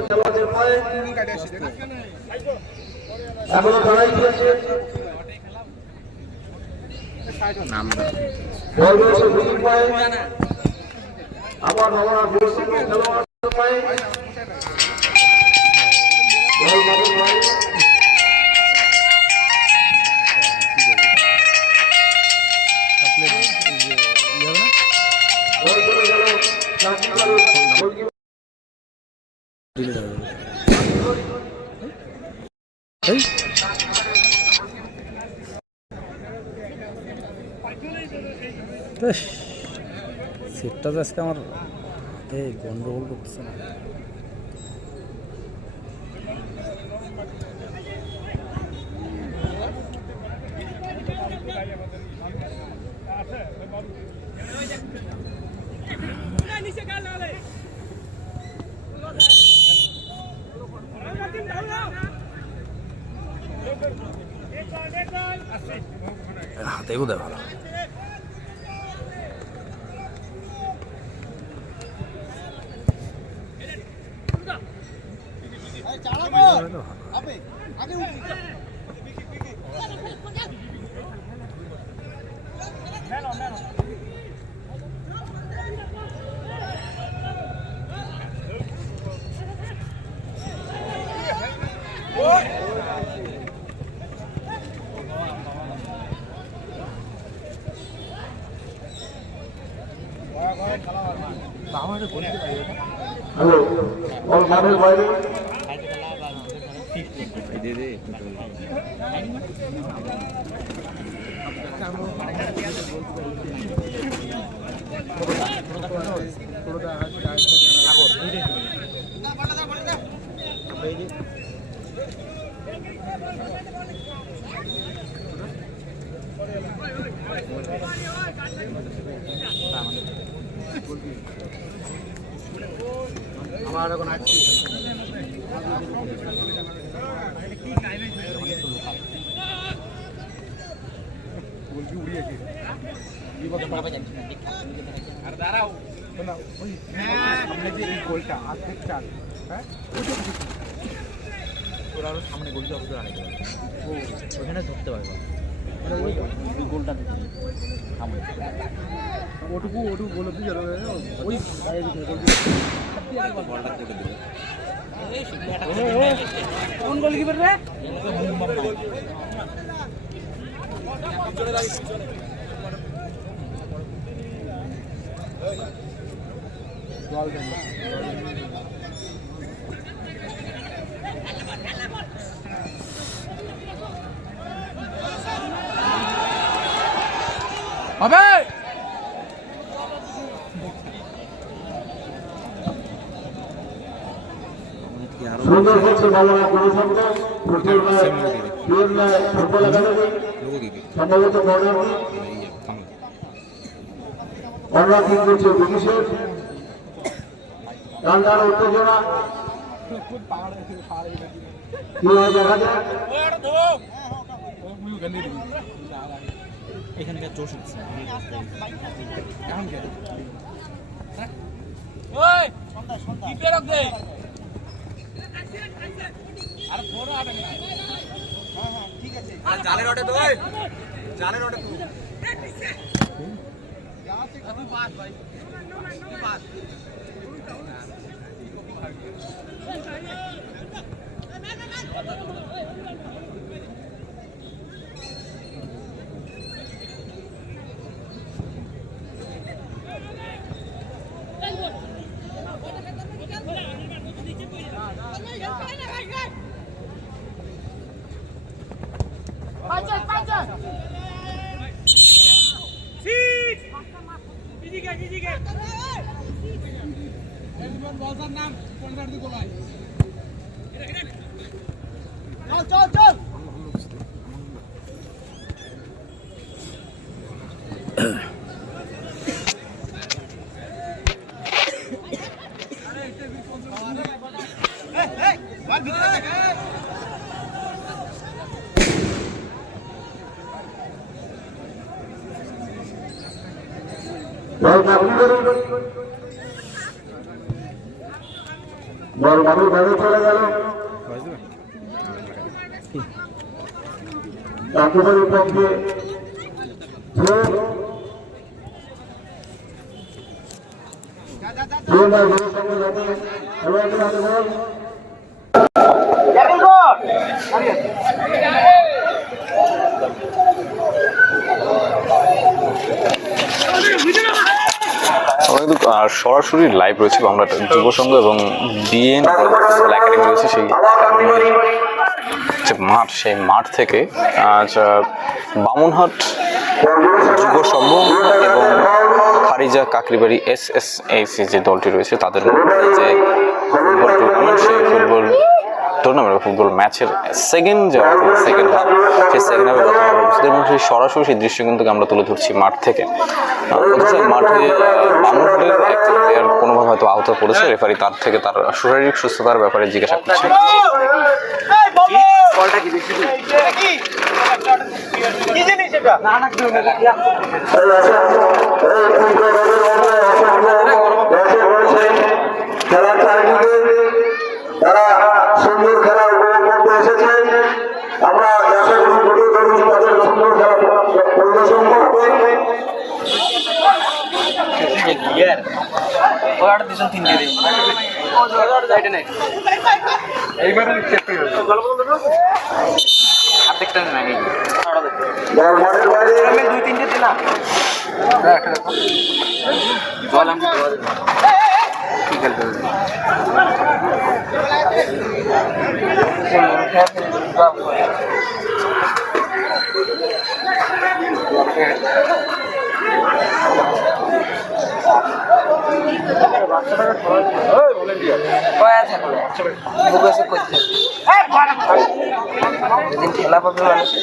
খেলোয়াড়দের পায়ে এখনো দাঁড়াই দিয়েছে আবার নবরা খেলোয়াড়দের পায়ে সেটটা তো আজকে আমার গন্ডগোল করতেছে না। হাতে কোথায় ভালো হ্যালো বল মাঠের বাইরে আমার এখন আসছি আর দাঁড়াও সামনে যে এই গোলটা আর্ধেক চাল হ্যাঁ ওরা আরো সামনে গোলটা অবশ্যই আনে ওখানে ধরতে পারবে মানে ওই গোলটা সামনে ওটুকু বলে দিয়ে ওই বলটা কেটে দিবে কোন গোলকিপার রে জল দেন হবে সুন্দর হচ্ছে ভালো সম্ভবত কর্নার কিক করছে ব্রিটিশের গান্ধার উত্তেজনা কি হয় দেখা যাক এখানকার জোশ হচ্ছে জালের ওটা তো জালের ওটা তো চল চল বল বাবু বাবু চলে গেল একেবারে পক্ষে আর সরাসরি লাইভ রয়েছে বাংলা যুব সংঘ এবং ডিএন একাডেমি রয়েছে সেই যে মাঠ, সেই মাঠ থেকে আজ বামুনহাট যুব সংঘ এবং খারিজা কাকরিবাড়ি SSAC যে দলটি রয়েছে তাদের যে ফুটবল টুর্নামেন্ট, সেই ফুটবল টুর্নামেন্ট ফুটবল ম্যাচের সেকেন্ড হাফ, সেই সেকেন্ড হাফে বর্তমানে অবস্থিত এবং সেই সরাসরি সেই দৃশ্য কিন্তু আমরা তুলে ধরছি মাঠ থেকে। অথচ মাঠে বামুনহাটের একটি প্লেয়ার কোনোভাবে হয়তো আহত পড়েছে, রেফারি তার থেকে তার শারীরিক সুস্থতার ব্যাপারে জিজ্ঞাসা করছে। তারা সুন্দর খেলা উপভোগ করতে এসেছে। আমরা আশা করি তাদের সুন্দর খেলা পরিদর্শন করবে। মাঠের বাইরে যেদিন খেলা পাবে মানুষের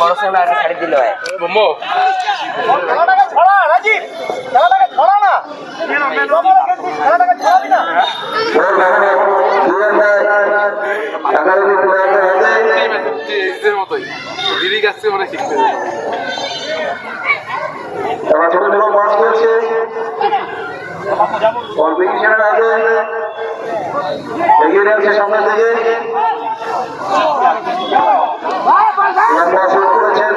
বড় ছেলে আগে ছাড়ি দিল দিদি কাছে মানে শিখতে ছোট ছোট মাছ খেলছে কম্পিটিশনের আগে এগিয়ে যাচ্ছে সামনের দিকে করেছেন।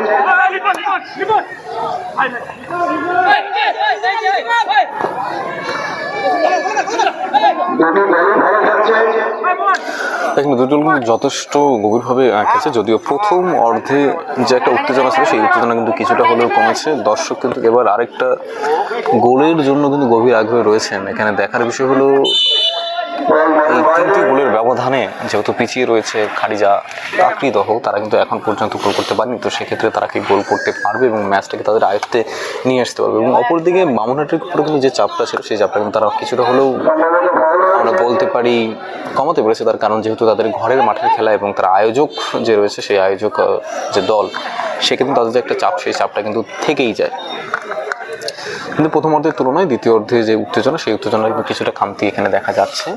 দেখুন দুটো কিন্তু যথেষ্ট গভীরভাবে খেলছে, যদিও প্রথম অর্ধে যে একটা উত্তেজনা ছিল সেই উত্তেজনা কিন্তু কিছুটা হলেও কমেছে। দর্শক কিন্তু এবার আরেকটা গোলের জন্য কিন্তু গভীর আগ্রহে রয়েছেন। এখানে দেখার বিষয় হলো এই তিনটি গোলের ব্যবধানে যেহেতু পিছিয়ে রয়েছে খারিজা কাকরিদহ, তারা কিন্তু এখন পর্যন্ত গোল করতে পারেনি। তো সেক্ষেত্রে তারা কি গোল করতে পারবে এবং ম্যাচটাকে তাদের আয়ত্তে নিয়ে আসতে পারবে। এবং অপরদিকে বামুনহাটের উপরে কিন্তু যে চাপটা ছিল সেই চাপটা কিন্তু তারা কিছুটা হলেও আমরা বলতে পারি কমাতে পেরেছে। তার কারণ যেহেতু তাদের ঘরের মাঠের খেলা এবং তারা আয়োজক যে রয়েছে সেই আয়োজক যে দল, সেক্ষেত্রে তাদের যে একটা চাপ, সেই চাপটা কিন্তু থেকেই যায়। কিন্তু প্রথম অর্ধের তুলনায় দ্বিতীয় অর্ধে যে উত্তেজনা, সেই উত্তেজনার কিন্তু কিছুটা খামতি এখানে দেখা যাচ্ছে।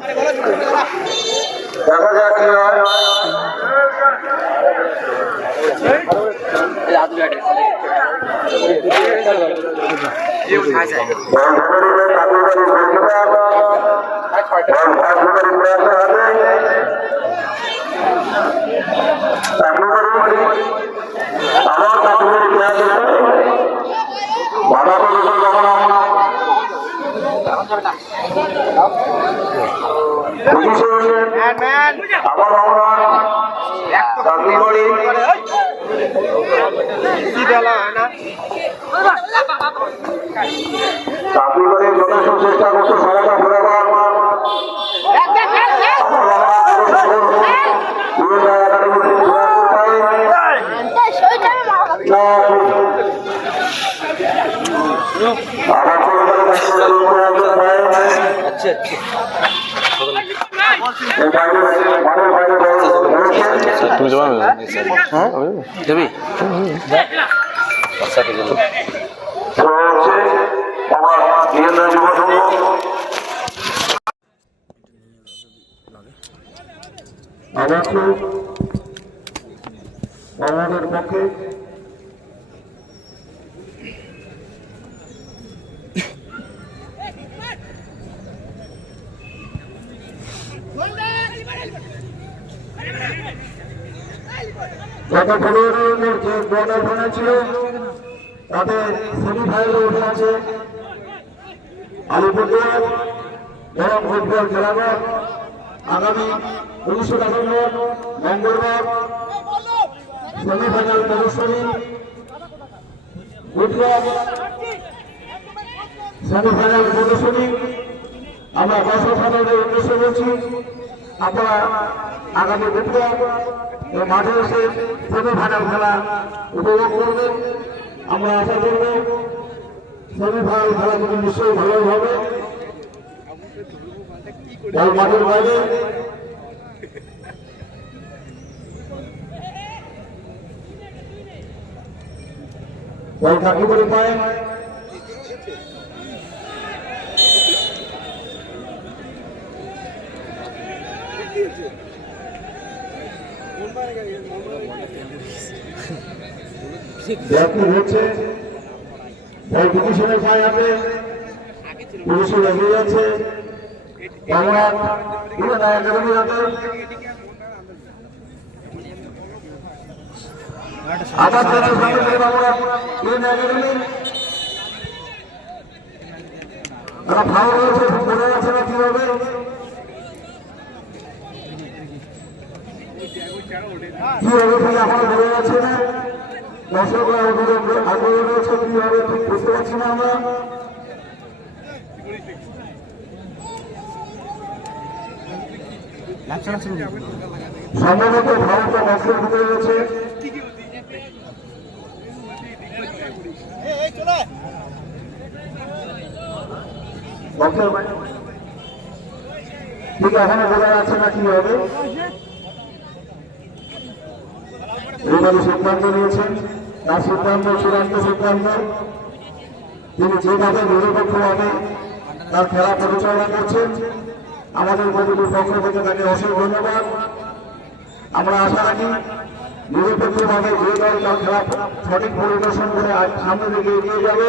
যথেষ্ট চেষ্টা করছে সমাজা ঘোরাবার তুমি যাবে? হ্যাঁ যাবি? আমাদের পক্ষে গত 15 রাউন্ডের যে কোয়ার্টার ফাইনাল ছিল তাতে সেমিফাইনালে উঠে আছে আলিপুরদুয়ার এবং ফুটবল খেলাঘর। আগামী 19 নভেম্বর মঙ্গলবার সেমিফাইনাল প্রদর্শনী উঠলাম সেমিফাইনাল প্রদর্শনী। আমরা দর্শক সাধারণের উদ্দেশ্যে বলছি আপনারা আগামী বুধবার মাঠে এসে সেমিফাইনাল খেলা উপভোগ করবেন। আমরা আশা করব সেমিফাইনাল খেলাগুলি নিশ্চয়ই ভালোই হবে। মাঠের বাইরে বল থাকি বলে পায় হচ্ছে বল পিটিশনের পায় হাতে পুলিশে এগিয়ে যাচ্ছে একাডেমি হাতে আবার তাদের সামনে থেকে বাংলা একাডেমি তারা ফাউল হয়েছে বোঝা যাচ্ছে না কি হবে। কি হবে ঠিক এখনো বোঝা যাচ্ছে না। দর্শকরা আগ্রহ রয়েছে কি হবে ঠিক বুঝতে পারছি না আমরা। সম্ভবত ভারতটা বক্সের ভিতরে রয়েছে। ঠিক এখনো বোঝা যাচ্ছে না কি হবে। রেফারি সিদ্ধান্ত নিয়েছেন, তার সিদ্ধান্ত চূড়ান্ত সিদ্ধান্ত। তিনি যেভাবে নিরপেক্ষভাবে তার খেলা পরিচালনা করছেন আমাদের কমিটির পক্ষ থেকে তাকে অশেষ ধন্যবাদ। আমরা আশা রাখি নিরপেক্ষভাবে যে দল তার খেলা সঠিক পরিদর্শন করে সামনের দিকে এগিয়ে যাবে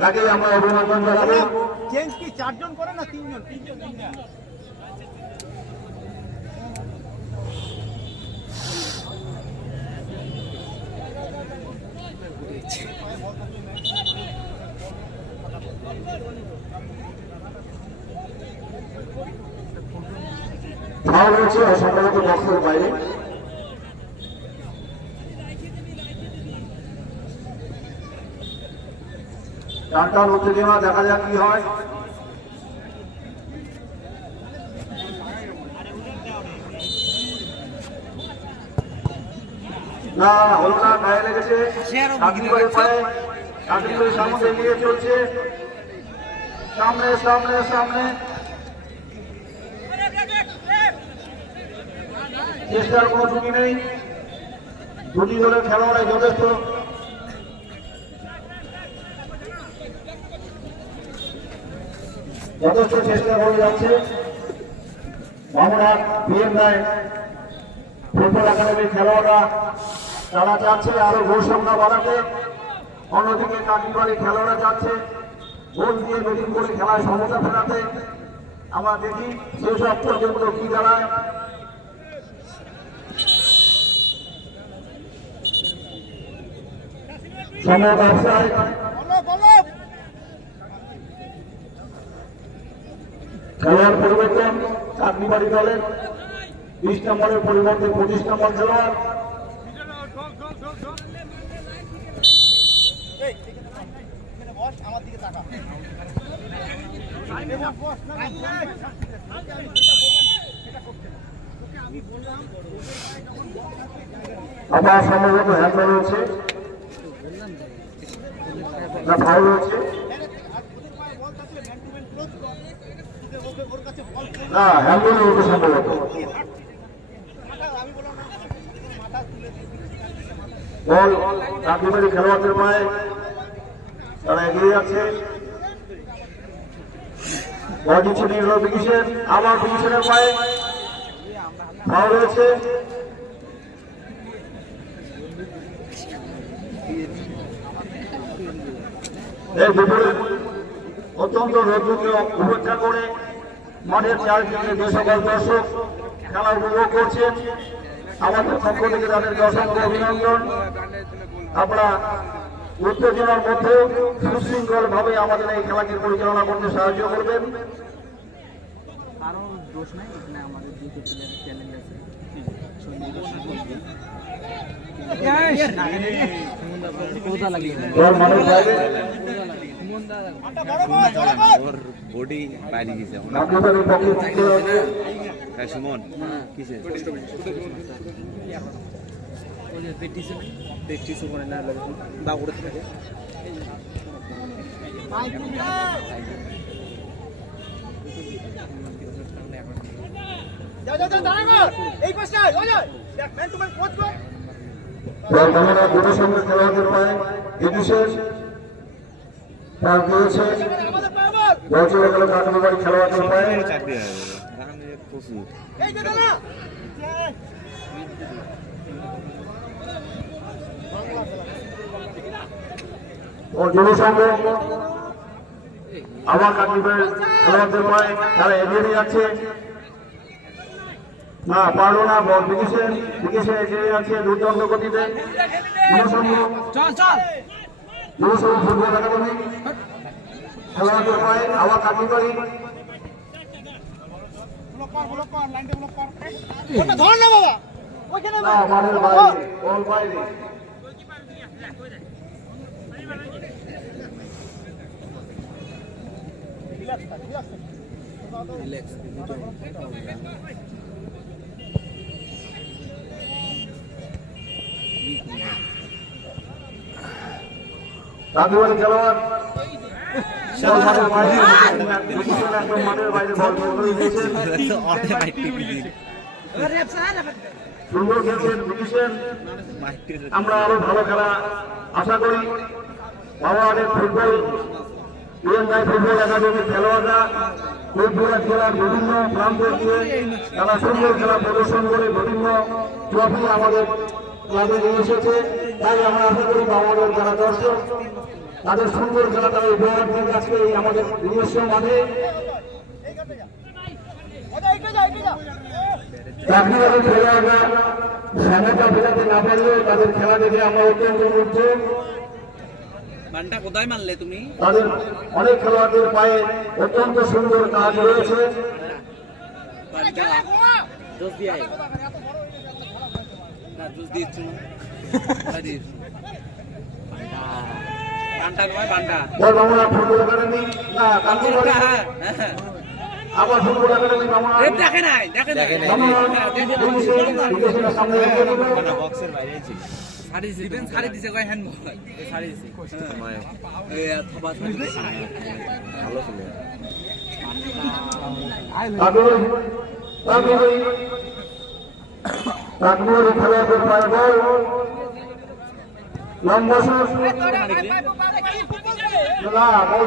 তাকেই আমরা অভিনন্দন জানাবো। ফাউল হচ্ছে সম্ভবত বক্সের বাইরে। টানটান উত্তেজনা, দেখা যাক কি হয়। না হল না, গায়ে লেগেছে। কাকিবাড়ির সামনে এগিয়ে চলছে, সামনে সামনে সামনে। চেষ্টার কোনো ঝুঁকি নেই। দুটি দলের খেলোয়াড় যথেষ্ট চেষ্টা করে যাচ্ছে। মামুনহাট বিএম রায় ফুটবল একাডেমির খেলোয়াড়রা তারা চাচ্ছে আরো গোল সংখ্যা বাড়াতে। অন্যদিকে কাকিবাড়ির খেলোয়াড়রা চাচ্ছে গোল দিয়ে ব্যাটিং করে খেলায় সমতা ফেরাতে। আমরা দেখি সেসব পর্যন্ত কি দাঁড়ায়। খেলোয়াড় পরিবর্তন কাকিবাড়ি দলের 20 নম্বরের পরিবর্তে 25 নম্বর খেলোয়াড়। আবার সম্ভবত হ্যান্ডবল রয়েছে না ফাউল হয়েছে না, হ্যান্ডবল হতে সম্ভবত। বল কাকিবাড়ি খেলোয়াড়দের পায়ে, তারা এগিয়ে যাচ্ছে। বল দিচ্ছে ব্রিটিশের, আবার ব্রিটিশের পায়ে ফাউল হয়েছে। এই দুপুরে অত্যন্ত রৌদ্রকে উপেক্ষা করে মাঠের চারদিকে যে সকল দর্শক খেলা উপভোগ করছেন আমাদের পক্ষ থেকে তাদেরকে অসংখ্য অভিনন্দন। আমরা উত্তেজনার মধ্যে সুশৃঙ্খল ভাবে আমাদের এই খেলাকে পরিচালনা করতে সাহায্য করবেন। কারো দোষ নাই, এখানে আমাদের দুটো প্লেয়ারের চ্যালেঞ্জ আছে। বডি বাইরে গেছে আপনাদের পক্ষে থেকে সুমন কিসে প্র্যাকটিসও করে না বা উড়তে থাকে। আমরা দুটোর সঙ্গে খেলোয়াড়দের পায় বিশেষ পাস দিয়েছে বল চলে গেল কাকনবাড়ি খেলোয়াড়দের পায়। চাকরি হয় প্রচুর ও যুব সংঘ আবার কাকনবাড়ি খেলোয়াড়দের পায়, তারা এগিয়ে যাচ্ছে না, পারলো না, বল বিদেশে এগিয়ে যাচ্ছে দুর্দান্ত গতিতে। যুব সংঘ ফুটবল একাডেমি খেলোয়াড়দের পায়, আবার কাকনবাড়ি না, মাঠের বাইরে, বল বাইরে। কাকনবাড়ি খেলোয়াড় মাঠের বাইরে বল করে দিয়েছেন। সুন্দর খেলছেন ব্রিটিশের। আমরা আরো ভালো খেলা আশা করি। বাবাদের ফুটবল পিএনআই ফুটবল একাডেমির খেলোয়াড়রা ফুটবল খেলার বিভিন্ন প্রান্ত দিয়ে তারা সুন্দর খেলা প্রদর্শন করে বিভিন্ন ট্রফি আমাদের ক্লাবে নিয়ে এসেছে। তাই আমরা আশা করি বাবাদের যারা দর্শক তাদের সুন্দর খেলা তারা উপহার দিয়ে আজকে এই আমাদের নিজস্ব মাঠে চাকরিবাদী খেলোয়াড়রা সমতা ফেরাতে না পারলেও তাদের খেলা দেখে আমরা অত্যন্ত মুগ্ধ। কোথায় মারলে তুমি? তাদের অনেক খেলোয়াড়দের পায়ে অত্যন্ত সুন্দর কাজ রয়েছে। বলবামুড়া ফুটবল একাডেমি না কাকনবাড়ি আবার ফুটবল একাডেমি সামনে বক্সের বাইরে ছিল ভালো ছিল কাকনবাড়ি খেলোয়াড়দের পায়ে বল লম্বা শট না বল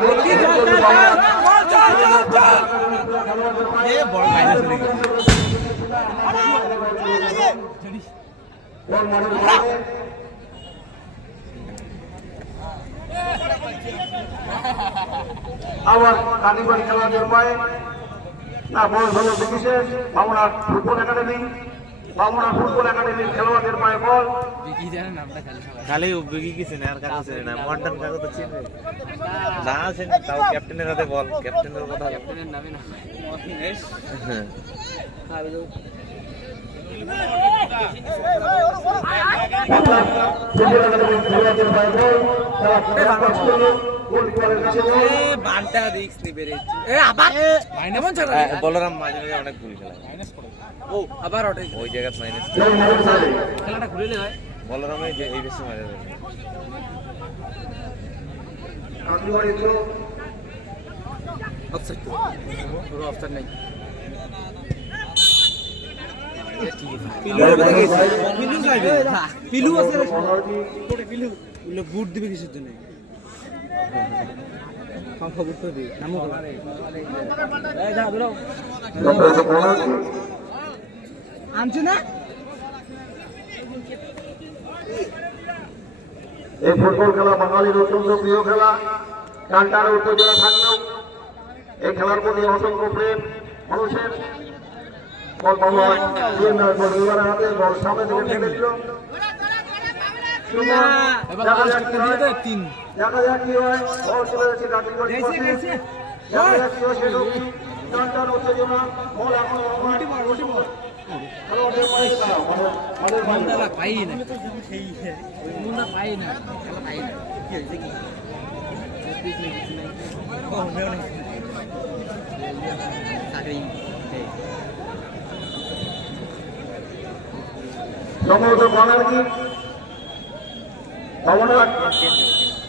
আবার কাকনবাড়ি খেলোয়াড়দের পায়ে না বল হলো ব্রিটিশের বামুড়া ফুটবল একাডেমি খেলোয়াড়দের পায়ে বল খালি বিকি কিছু না আর কারো চিনে না মন্ডন কারো তো চিনে না আছেন তাও ক্যাপ্টেনের হাতে বল ক্যাপ্টেনের কথা ক্যাপ্টেনের নামে না খেলোয়াড়দের পায়ে বল বানটা রিস্ক নিবে রে আবার বলরাম মাঝে মাঝে অনেক ভুল খেলা ও আবার ওঠে ওই জায়গায় মাইনাস খেলাটা ঘুরেলে হয় বলরামে যে এই বেশি মাঝে অফসাইড পুরো অফসাইড নাই পিলু আছে রে পিলু বুট দিবে কিসের জন্য খবর তো দিই নামো এই যা বেরো আনছে না এই ফুটবল খেলা বাঙালির অত্যন্ত প্রিয় খেলা। কান্টার উত্তেজনা থাকলেও এই খেলার প্রতি অসংখ্য প্রেম মানুষের। বল বল এবার হাতে বল সামনে থেকে ঠেলে দিল দেখা যাক কি হয় দেখা যাক কি হয় বল চলে যাচ্ছে কাটিগড়ি পাশে দেখা যাক কি হয় সেটা টান উত্তেজনা বল এখন সম্ভবত বলার কি ভবনাথ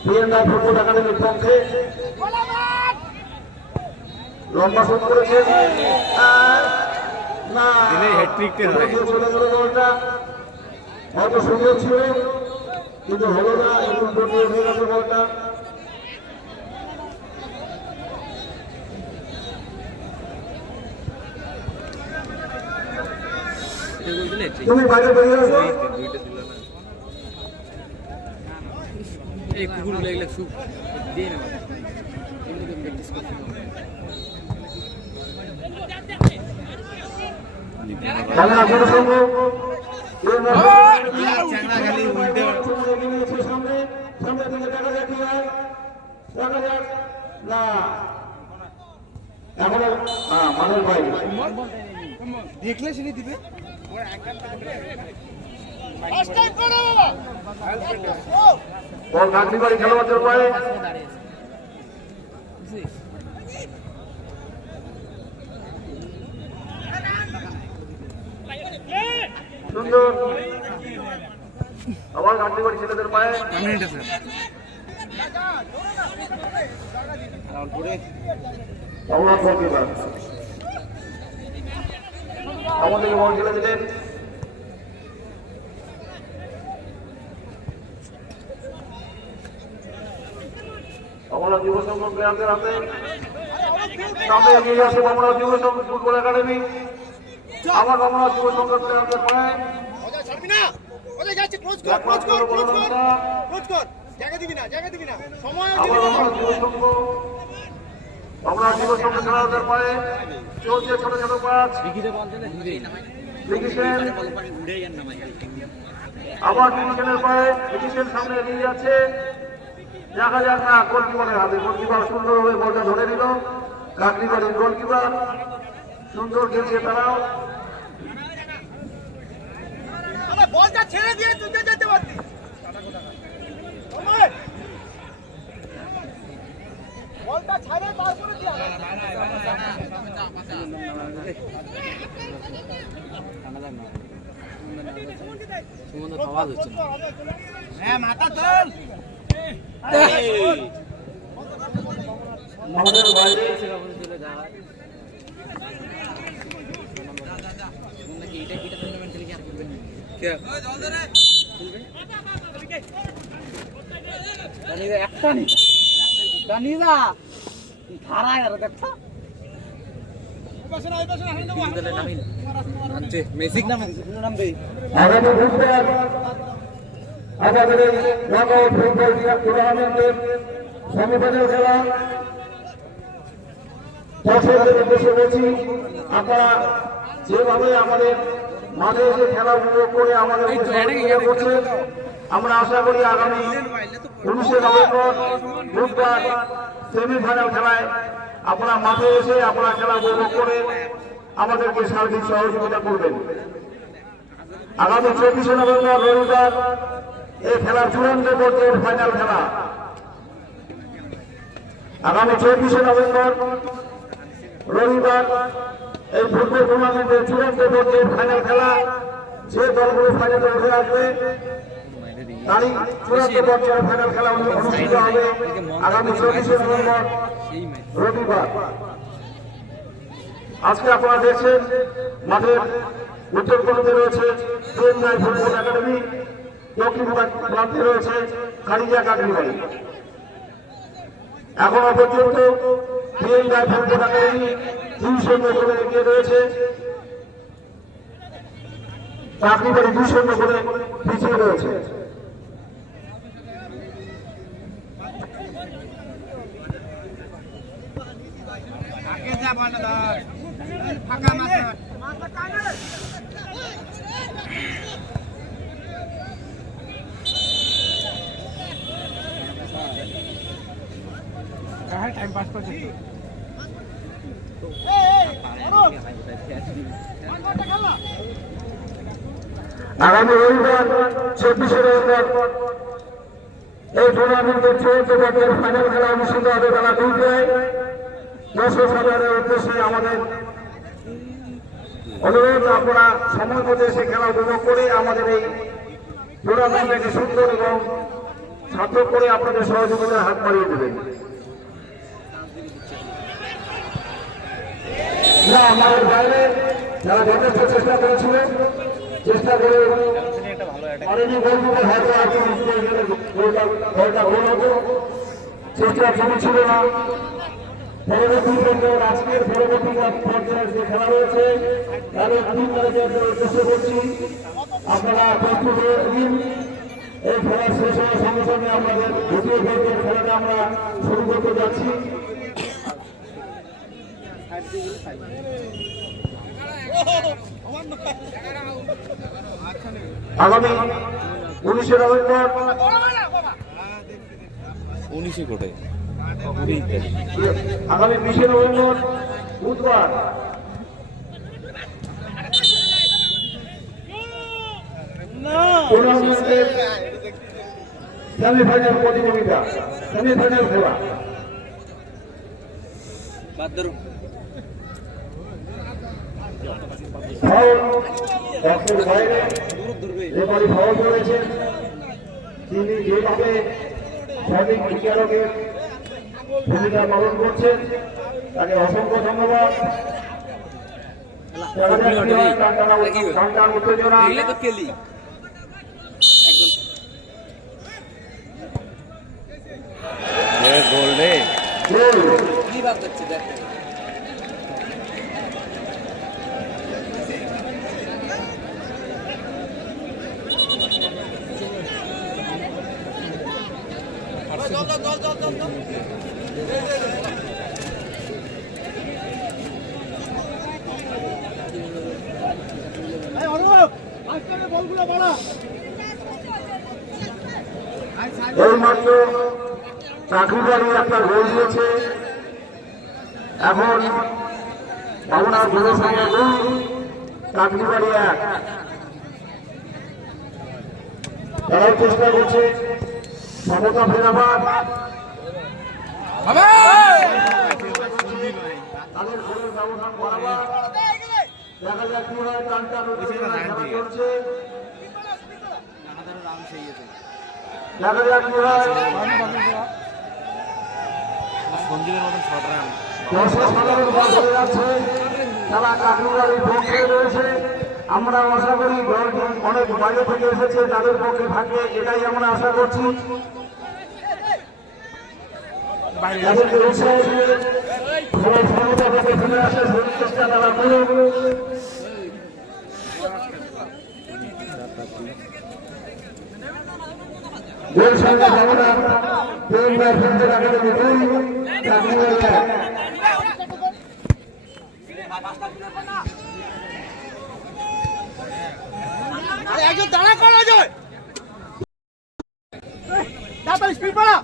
পিএনআর ফুটবল একাডেমির পক্ষে লম্বা শুট করেছে না চলে গেল বলটা হয়তো সুযোগ ছিল কিন্তু হলো না একটু পটিয়ে হয়ে গেছে বলটা তুমি বাইরে বেরিয়ে আসো খেলা আসলে সম্ভব সামনে সামনে দিকে দেখা যাক কি হয় দেখা যাক না এখনো মানের ভাই দেখলে সে দিবে বল কাটলি বাড়ি খেলোয়াড়দের পায়ে সুন্দর আবার কাটলি বাড়ি ছেলেদের পায়ে আমাদেরকে বল খেলে দিলেন আমরা যুব সংঘ প্লেয়ারদের হাতে সামনে এগিয়ে আসে আমরা যুব সংঘ ফুটবল একাডেমি আবার আমরা যুব সংঘ প্লেয়ারদের পায়ে আমরা যুব সংঘ খেলোয়াড়দের পায়ে চলছে ছোট ছোট কাজ আবার ডিভিশনের পায়ে ডিভিশন সামনে এগিয়ে যাচ্ছে দেখা যাক না গোলকিপারের হাতে গোলকিপার সুন্দরভাবে বলটা ধরে নিল কাটলিবাড়ির গোলকিপার সুন্দর খেলছে তারাও বলটা ছেড়ে দিয়ে তুই যেতে পারতি বলটা ছাড়ে তারপরে দিয়ে হ্যাঁ মাথা তোল আমাদের বাইরে আগামী বুধবার আমাদের এই নগর ফুটবল টুর্নামেন্টের সেমিফাইনাল খেলা দর্শকদের উদ্দেশ্যে বলছি আপনারা যেভাবে আমাদের মাঝে এসে খেলা উপভোগ করে আমাদের করছেন আমরা আশা করি আগামী 19 নভেম্বর বুধবার সেমিফাইনাল খেলায় আপনারা মাঠে এসে আপনারা খেলা উপভোগ করে আমাদেরকে সার্বিক সহযোগিতা করবেন আগামী 24 নভেম্বর রবিবার এই খেলার চূড়ান্ত পর্যায়ের ফাইনাল খেলা আগামী 24 নভেম্বর রবিবার এই ফুটবল টুর্নামেন্টের চূড়ান্ত পর্যায়ের ফাইনাল খেলা যে দলগুলো ফাইনালে উঠে আসবে তারই চূড়ান্ত পর্যায়ের ফাইনাল খেলা অনুষ্ঠিত হবে আগামী 24 নভেম্বর রবিবার আজকে আপনারা দেখছেন মাঠের উত্তর প্রান্তে রয়েছে পিএনআর ফুটবল একাডেমি দক্ষিণ প্রান্তে রয়েছে খালিজা কাটলিবাড়ি এখনো পর্যন্ত পিএনআর ফুটবল একাডেমি 2-0 গোলে এগিয়ে রয়েছে কাটলিবাড়ি 2-0 গোলে পিছিয়ে রয়েছে ফাঁকা মাথা আগামী রবিবার 24শে নভেম্বর এই টুর্নামেন্টের চূড়ান্ত পর্যায়ের ফাইনাল খেলা অনুষ্ঠিত হবে বেলা 2টায়। দর্শক সাধারণের উদ্দেশ্যে আমাদের অনুরোধ, আপনারা সময় মতো এসে খেলা উপভোগ করে আমাদের এই টুর্নামেন্টকে সুন্দর এবং সার্থক করে আপনাদের সহযোগিতার হাত বাড়িয়ে দেবেন। না, আমাদের বাইরে যারা যথেষ্ট চেষ্টা করেছিলেন, চেষ্টা করে অনেকই বলবো হয়তো আপনি গোলটা গোল হতো, চেষ্টা জমি ছিল না। পরবর্তী পর্যায়ে আজকের পরবর্তী পর্যায়ে যে খেলা রয়েছে তাদের 3 তারিখের উদ্দেশ্য করছি, আপনারা প্রস্তুত হয়ে দিন। এই খেলা শেষ হওয়ার সঙ্গে সঙ্গে আমাদের দ্বিতীয় পর্যায়ের খেলাটা আমরা শুরু করতে যাচ্ছি। আগামী 19শে নভেম্বর 19 কোটে আগামী 20শে নভেম্বর বুধবার টুর্নামেন্টের সেমিফাইনাল প্রতিযোগিতা, সেমিফাইনাল খেলা। ফাউল বক্সের বাইরে রেফারি ফাউল করেছেন, তিনি যেভাবে সঠিক বিচারকের ভূমিকা পালন করছেন তাকে অসংখ্য ধন্যবাদ। উত্তেজনা গোল রে এই মাত্র চাকরিদারি একটা গোল দিয়েছে। এখন আপনার বড় সঙ্গে চাকরিদারি 1 তারাও চেষ্টা করছে সমতা ফেরাবার। তাদের গোলের ব্যবধান বরাবর দেখা যাক কি হয়। টানটান উত্তেজনা খেলা চলছে, দেখা যাক কি হয়। সঞ্জীবের মতন শট রান দর্শক সাধারণ বল চলে যাচ্ছে, তারা কাকরুবাড়ির পক্ষে রয়েছে। আমরা আশা করি দলটি অনেক বাইরে থেকে এসেছে, তাদের পক্ষে থাকবে এটাই আমরা আশা করছি। তাদেরকে উৎসাহ দিয়ে সবাই সমতা থেকে ফিরে আসে সেই চেষ্টা তারা করুন। এর সঙ্গে আমরা তিনবার ফিরতে একাডেমি 2 চাকরিবাড়ি 1। একজন দাঁড়া করা যায়, তাড়াতাড়ি স্পিড বাড়া।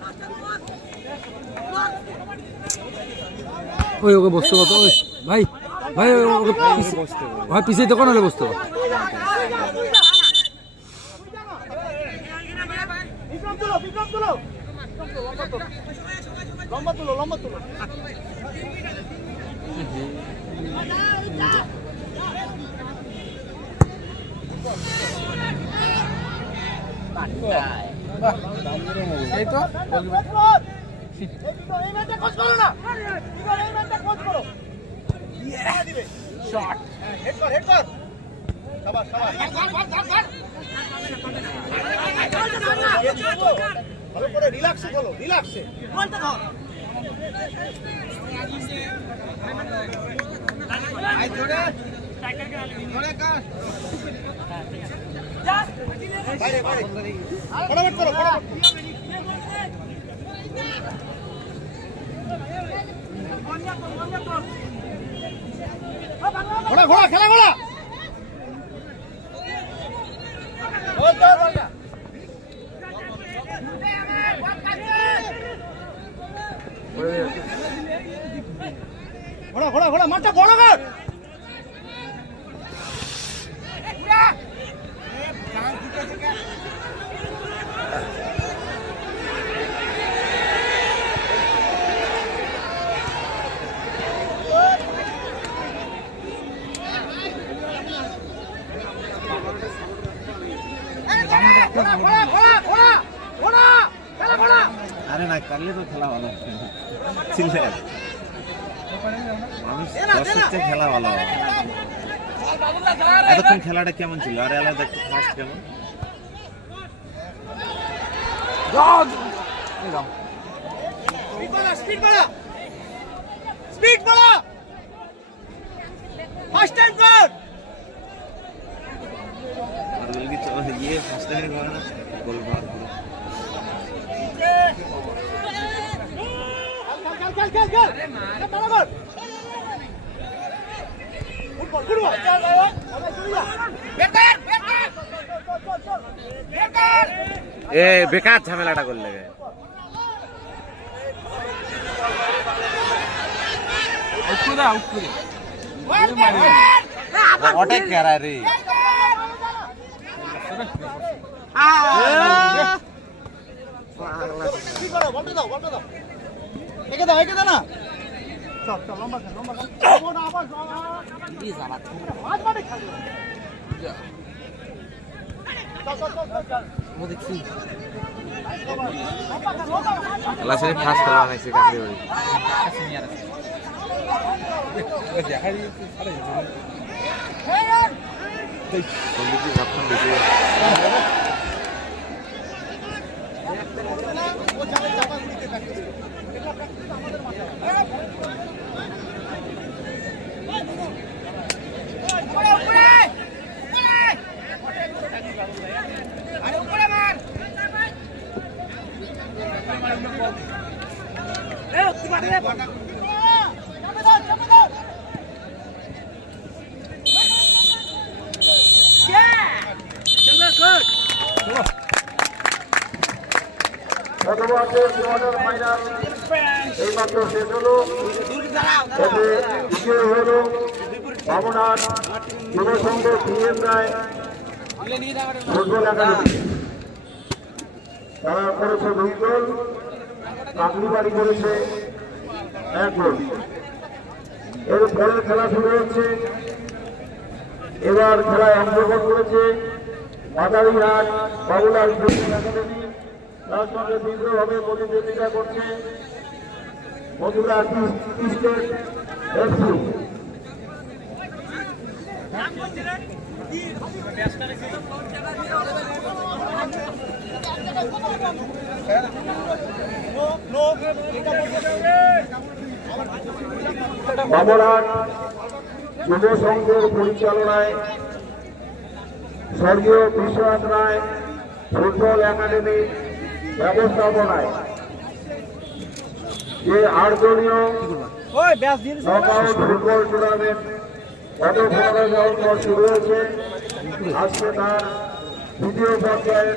ওই ওকে বসতে কত ওই ভাই ভাই ওকে ভাই পিছিয়ে তো কোনালে বসতে বিক্রম তুলো, লম্বা তুলো, লম্বা তুলো। এই তো এই ম্যাচটা কোচ করো না, এই ম্যাচটা কোচ করো। শট হেড কর, হেড কর। শাবাশ, শাবাশ। ভালো করে রিল্যাক্সে খেলো, রিল্যাক্সে। বলটা ধর। আই জোরে। জোরে কাট। যা। বাইরে, বাইরে। ফটাফট করো, ফটাফট। ঘোড়া, ঘোড়া, খেলা ঘোড়া। বল দাও, বল দাও। করে আরে না কাটলে তো খেলা ভালো চিল্লে মানুষ দর্শক চেয়ে খেলা ভালো হবে। এতক্ষণ খেলাটা কেমন ছিল আর আলাদা ফার্স্ট কেমন স্পিড বাড়া ফার্স্ট টাইম কর আর বলবি চল ইয়ে ফার্স্ট টাইম করে না গোল মার এ বেকার ঝামেলাটা করলে অটেক কেরা রে একে দাও না চল লম্বা খেল আবার খেলা শেষে ফার্স্ট খেলা বানাইছে কাকড়ি বাড়ি কোয়ার্টার ফাইনাল এইমাত্র শেষ হলো। এতে বিজয়ী হলো বামুনহাট যুব সংঘ PM রায় ফুটবল একাডেমি। তারা করেছে 2 গোল, কাকড়িবাড়ি করেছে 1 গোল। এর পরের খেলা শুরু হচ্ছে। এবার খেলায় অংশগ্রহণ করেছে মাদারিহাট বাবুলাল ফুটবল একাডেমি। তার সঙ্গে বিদ্রোহভাবে প্রতিযোগিতা করছে মধুরা স্টেট FC। বাবুরহাট যুব সংঘের পরিচালনায় স্বর্গীয় বিশ্বনাথ রায় ফুটবল একাডেমি ব্যবস্থাপনায় যে 8 দলীয় নকআউট ফুটবল টুর্নামেন্ট গত 15 নভেম্বর শুরু হয়েছে। আজকে তার দ্বিতীয় পর্যায়ে